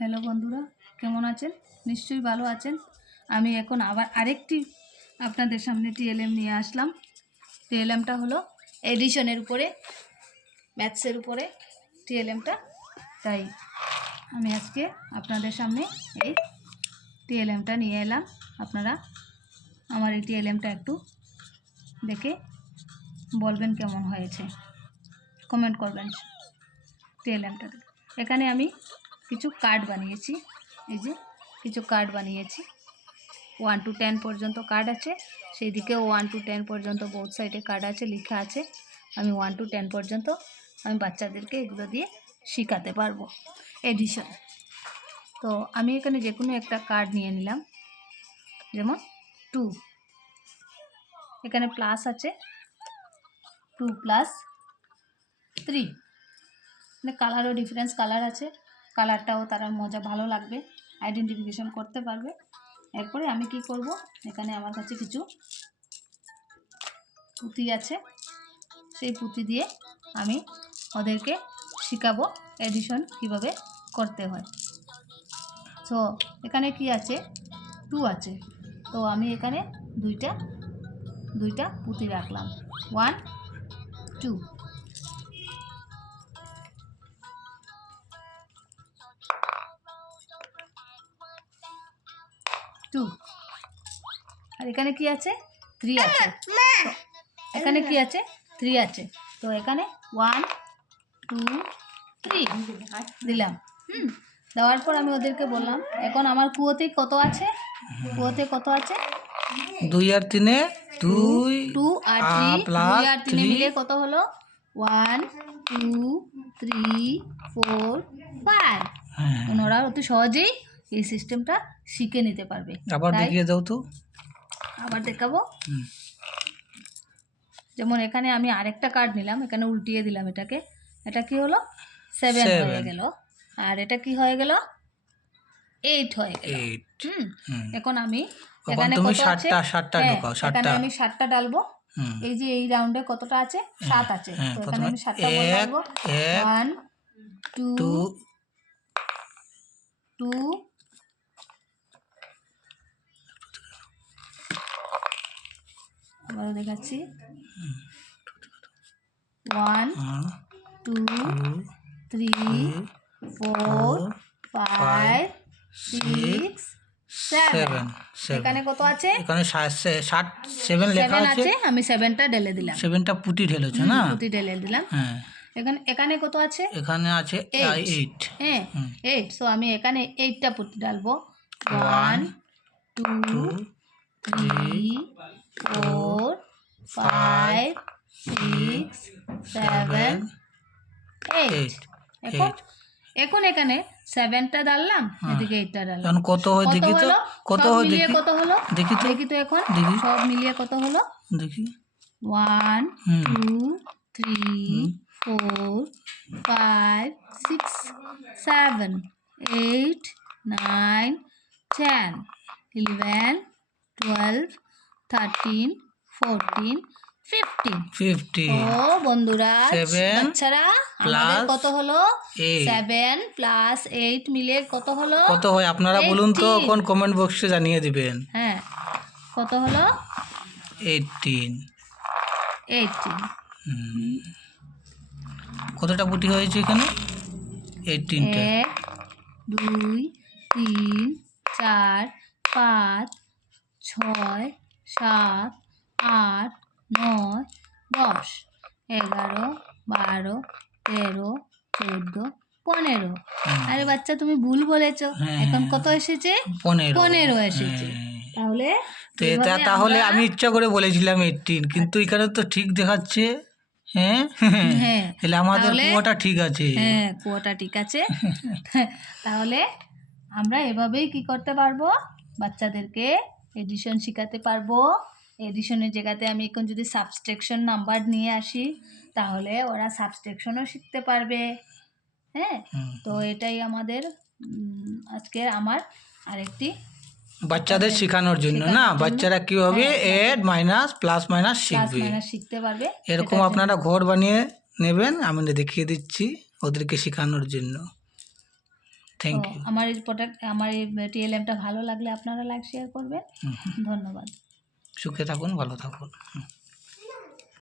Hello বন্ধুরা, কেমন আছেন? নিশ্চয়ই ভালো আছেন। আমি এখন আবার আরেকটি আপনাদের সামনে টিএলএম নিয়ে আসলাম। টিএলএমটা হলো এডিশনের উপরে, ম্যাথসের উপরে টিএলএমটা। তাই আমি আজকে আপনাদের সামনে এই টিএলএমটা নিয়ে এলাম। আপনারা আমার এই টিএলএমটা একটু দেখে বলবেন কেমন হয়েছে, কমেন্ট করবেন টিএলএমটা। এখানে আমি কিছু কার্ড বানিয়েছি, এই যে কিছু কার্ড বানিয়েছি। 1 to 10 পর্যন্ত কার্ড আছে, সেই দিকেও 1 to 10 পর্যন্ত বোথ সাইডে কার্ড আছে, লেখা আছে। আমি 1 to 10 পর্যন্ত আমি বাচ্চাদেরকে এগুলো দিয়ে শেখাতে পারবো এডিশন। তো আমি এখানে যে কোনো একটা কার্ড নিয়ে নিলাম, যেমন 2। এখানে প্লাস আছে, 2 + 3। মানে কালারও ডিফারেন্স কালার আছে, কালারটাও তারা মজা ভালো লাগবে, আইডেন্টিফিকেশন করতে পারবে। এরপরে আমি কি করব, এখানে আমার কাছে কিছু পুঁতি আছে, সেই পুঁতি দিয়ে আমি ওদেরকে শেখাবো এডিশন কিভাবে করতে হয়। তো এখানে কি আছে, 2 আছে, তো আমি এখানে দুইটা পুঁতি রাখলাম, 1 2। আর এখানে কি আছে, 3 আছে। তো এখানে কি আছে, 3 আছে, তো এখানে 1 2 3 দিলাম। দেওয়ার পর আমি ওদেরকে বললাম, এখন আমার কুয়োতে কত আছে, কুয়োতে কত আছে, 2 আর 3 2 2 আর 3, 2 আর 3 3 মিলে কত হলো, 1 2 3 4 5। ওনারা অতি সহজেই এই সিস্টেমটা শিখে নিতে পারবে। আবার দেখিয়ে দাও তো। আবার দেখাবো। যেমন এখানে আমি আরেকটা কার্ড নিলাম, এখানে উল্টিয়ে দিলাম এটাকে, এটা কি হলো, 7 হয়ে গেল। আর এটা কি হয়ে গেল, 8 হয়ে গেল। এখন আমি এখানে কত আছে, 7টা ঢোকাও, 7টা আমি 7টা ডালবো। এই যে এই রাউন্ডে কতটা আছে, 7 আছে, তো এখানে আমি 7টা বল ডালবো। 1 2 2 আবার দেখাচ্ছি, 1 2 3 4 5 6 7। এখানে কত আছে, এখানে 7 লেখা আছে, আমি 7টা ঢেলে দিলাম। 7টা পুঁতি ঢেলেছো না, পুঁতি ঢেলে দিলাম। হ্যাঁ, এখানে কত আছে, এখানে আছে 8। হ্যাঁ 8। সো আমি এখানে 8টা পুঁতি ডালবো, 1 2 3 4 5 6 7 8। এখন এখানে 7টা ডাললাম, এদিকে 8টা ডাললাম। এখন কত হয় দেখি তো, কত হয় দেখি, কত হলো দেখি তো, দেখি তো, এখন সব মিলিয়ে কত হলো, দেখি 1 2 3 4 5 6 7 8 9 10 11 12 13 14 15। ও বন্ধুরা, বাচ্চারা, আমাদের কত হলো, 7 + 8 মিলে কত হলো, কত হয় আপনারা বলুন তো, কোন কমেন্ট বক্সে জানিয়ে দিবেন। হ্যাঁ, কত হলো, 18। কতটা পুঁতি হয়েছে এখানে, 18টা। 1 2 3 4 5 6 7 8 9 10 11 12 13 14 15। আরে বাচ্চা, তুমি ভুল বলেছো, এখন কত এসেছে, 15 এসেছে। তাহলে আমি ইচ্ছা করে বলেছিলাম 18, কিন্তু এখানে তো ঠিক দেখাচ্ছে। হ্যাঁ, তাহলে আমাদের কুয়োটা ঠিক আছে। হ্যাঁ, কুয়োটা ঠিক আছে। তাহলে আমরা এভাবেই কি করতে পারবো, বাচ্চাদেরকে এডিশন শেখাতে পারবো। এডিশনের জায়গাতে আমি এখন যদি সাবস্ট্রাকশন নাম্বার নিয়ে আসি, তাহলে ওরা সাবস্ট্রাকশনও শিখতে পারবে। হ্যাঁ, তো এটাই আমাদের আজকের আমার আরেকটি বাচ্চাদের শেখানোর জন্য না, বাচ্চারা কিভাবে এড মাইনাস প্লাস মাইনাস শিখতে পারবে, এরকম আপনারা ঘর বানিয়ে নেবেন। আমি দেখিয়ে দিচ্ছি ওদেরকে শেখানোর জন্য। থ্যাংক তো ইউ। আমার এই প্রোডাক্ট, আমার এই টিএলএমটা ভালো লাগলে আপনারা লাইক শেয়ার করবেন। ধন্যবাদ। সুখে থাকুন, ভালো থাকুন।